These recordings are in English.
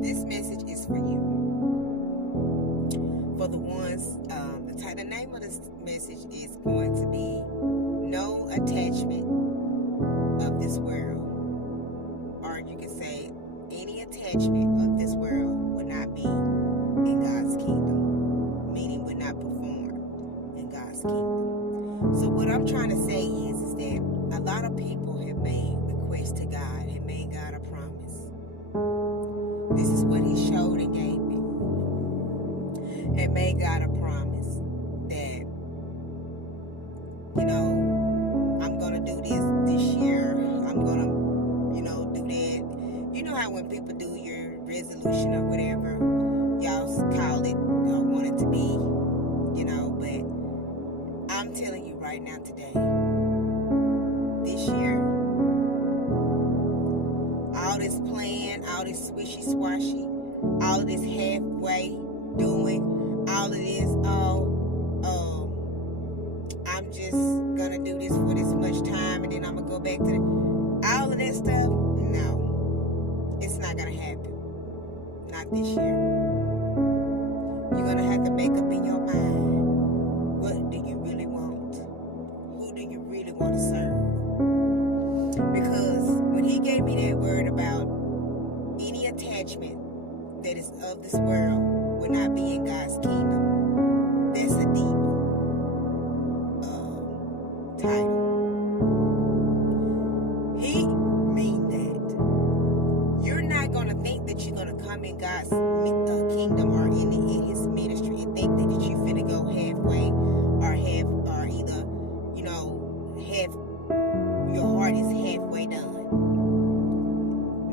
This message is for you. For the ones, the name of this message is going to be No Attachment of This World. Or you can say, any attachment of this world will not be in God's kingdom. Meaning will not perform in God's kingdom. So what I'm trying to say is that a lot of people have made requests to God and made God a promise. This is what he showed and gave me. And made God a promise that, I'm going to do this year. I'm going to, do that. You know how when people do your resolution or whatever, y'all call it, want it to be, but I'm telling you right now today, this year, all this plan, all this swishy-swashy, all of this halfway doing, all of this, I'm just gonna do this for this much time and then I'm gonna go back to all of that stuff. No, it's not gonna happen. Not this year. You're gonna have to make up in your mind, what do you really want? Who do you really want to serve? Because when he gave me that word about any attachment that is of this world will not be in God's kingdom, that's a deep title. He mean that you're not going to think that you're going to come in God's kingdom or in his ministry and think that you finna go halfway or either half your heart is halfway done.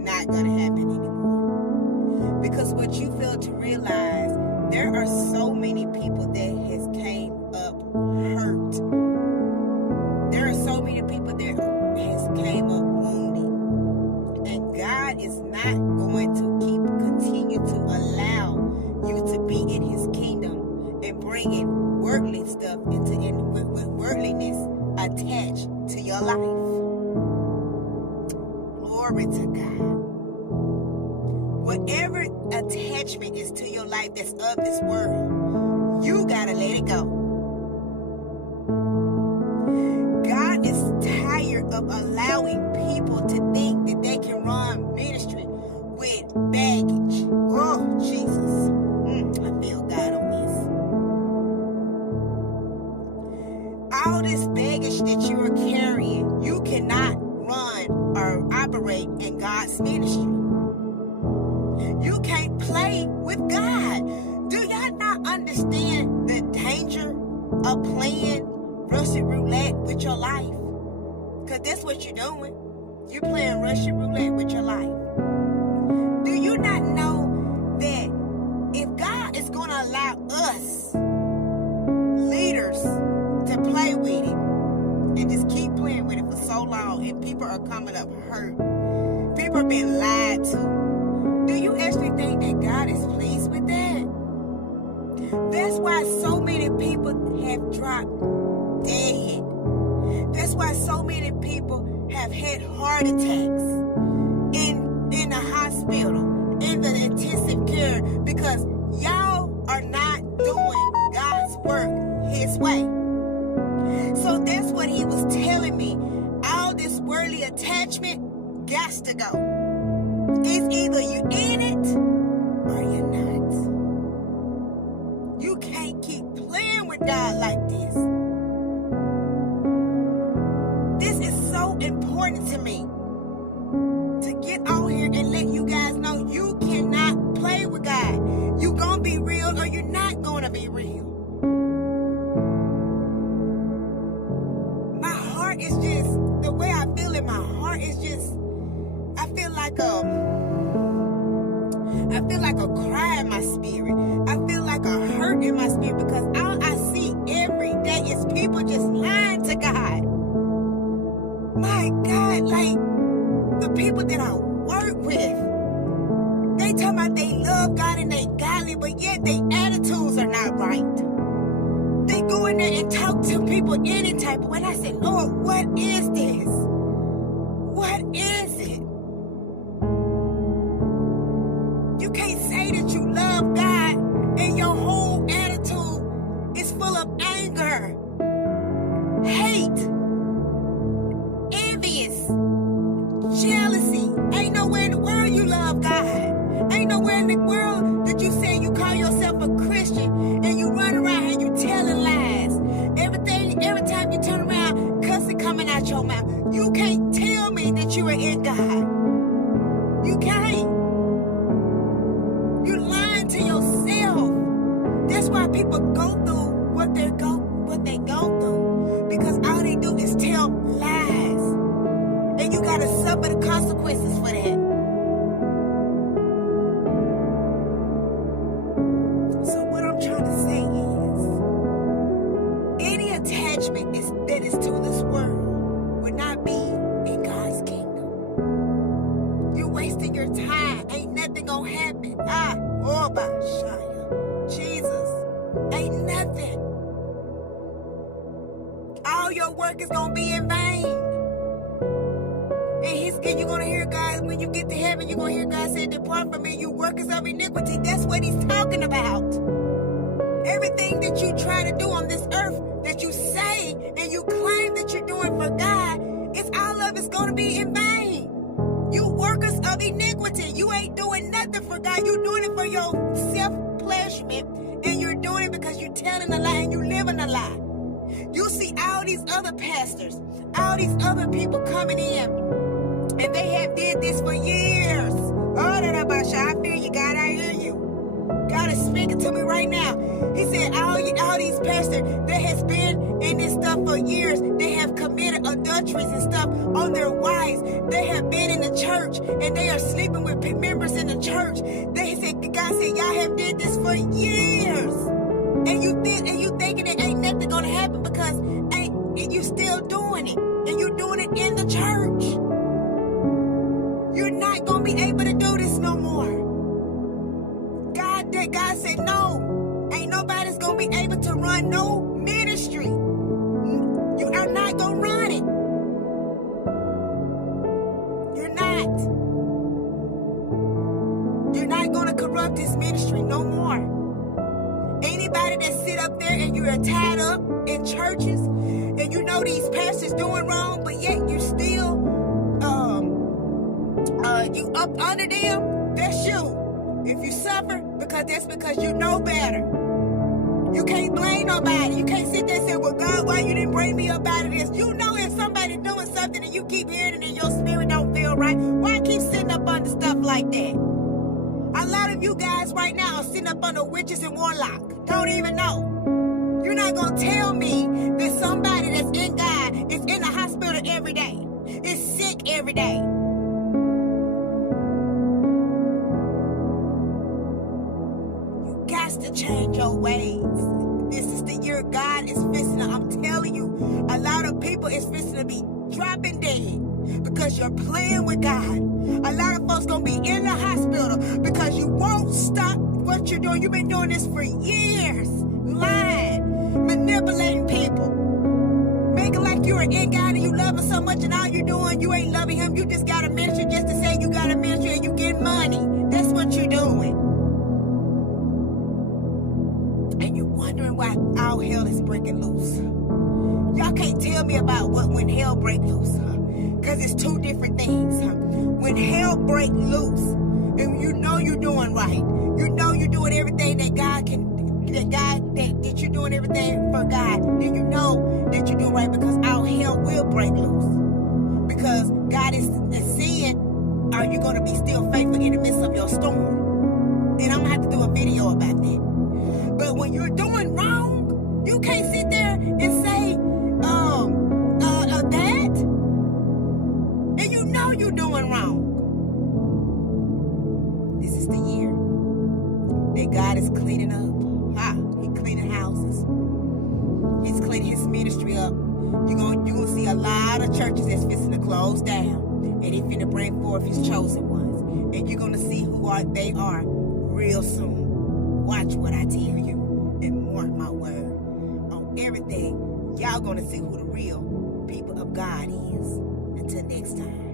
Not gonna happen anymore. Because what you fail to realize, there are so many people that has came up hurt. There are so many people that has came up wounded. And God is not going to continue to allow you to be in his kingdom and bringing worldly stuff with worldliness attached to your life. Glory to God. Whatever attachment is to your life that's of this world, you gotta let it go. God is tired of allowing people to think that they can run ministry with baggage. Oh, Jesus. I feel God on this. All this baggage that you are carrying, you cannot run or operate in God's ministry. You can't play with God. Do y'all not understand the danger of playing Russian roulette with your life? Because that's what you're doing. You're playing Russian roulette with your life. Do you not know that if God is going to allow us, leaders, to play with it and just keep playing with it for so long and people are coming up hurt, people are being lied to, do you actually think that God is pleased with that? That's why so many people have dropped dead. That's why so many people have had heart attacks in the hospital, in the intensive care, because y'all are not doing God's work his way. So that's what he was telling me. All this worldly attachment got to go. It's either you in it or you're not. You can't keep playing with God like this. This is so important to me to get on here and let you guys know you can like a cry in my spirit. I feel like a hurt in my spirit because all I see every day is people just lying to God. My God, like the people that I work with, they talk about they love God and they godly, but yet their attitudes are not right. They go in there and talk to people any type of way. And I said, Lord, what is this? What is it? You can't say that you love God and your whole attitude is full of anger, hate, envious, jealousy. Ain't nowhere in the world you love God. Ain't nowhere in the world that you say you call yourself a Christian and you run around and you telling lies. Every time you turn around, cussing coming out your mouth. You can't tell me that you are in God. You can't. You're lying to yourself. That's why people go through what they go through. Because all they do is tell lies. And you gotta suffer the consequences for that. So what I'm trying to say is, any attachment that is to this world will not be in God's kingdom. You're wasting your time. Ain't nothing gonna happen. Jesus. Ain't nothing. All your work is gonna be in vain. And you're gonna hear God, when you get to heaven, you're gonna hear God say, depart from me, you workers of iniquity. That's what he's talking about. Everything that you try to do on this earth, that you say and you claim that you're doing for God, all of it's gonna be in vain. You workers of iniquity. You ain't doing nothing for God. You're doing it for your self-pleasurement, and you're doing it because you're telling a lie and you living a lie. You see all these other pastors, all these other people coming in, and they have did this for years. Oh, I feel you, God. I hear you. God is speaking to me right now. He said all these pastors that has been in this stuff for years, they have committed adulteries and stuff on their wives. They have been in the church and they are sleeping with members in the church. God said, y'all have did this for years. And you thinking it ain't nothing gonna happen because you still doing it. And you're doing it in the church. You're not gonna be able to do this no more. God said, no, ain't nobody's gonna be able to run no ministry. You are not gonna run it. You're not. You're not gonna corrupt this ministry no more. Anybody that sit up there and you're tied up in churches and you know these pastors doing wrong, but yet you still you up under them, that's you. If you suffer, that's because you know better. You can't blame nobody. You can't sit there and say, well, God, why you didn't bring me up out of this? You know if somebody doing something and you keep hearing it and your spirit don't feel right, why keep sitting up under stuff like that? A lot of you guys right now are sitting up under witches and warlocks. Don't even know. You're not going to tell me that somebody that's in God is in the hospital every day, is sick every day. To change your ways. This is the year God is fixing to, I'm telling you, a lot of people is fixing to be dropping dead because you're playing with God. A lot of folks gonna be in the hospital because you won't stop what you're doing. You've been doing this for years. Lying, manipulating people, making like you're in God and you love him so much, and all you're doing, you ain't loving him. You just got a ministry just to say you got a ministry and you get money. That's what you're doing. And you're wondering why all hell is breaking loose. Y'all can't tell me about when hell break loose, because it's two different things. When hell break loose, and you know you're doing right, you know you're doing everything that you're doing everything for God, then you know that you're doing right, because all hell will break loose. Because God is seeing, are you going to be still faithful in the midst of your storm? And I'm going to have to do a video about that. But when you're doing wrong, you can't sit there and say, that. And you know you're doing wrong. that God is cleaning up. He's cleaning houses. He's cleaning his ministry up. You're gonna see a lot of churches that's fixing to close down. And he's finna bring forth his chosen ones. And you're gonna see who they are real soon. Watch what I tell you and mark my word on everything. Y'all gonna see who the real people of God is. Until next time.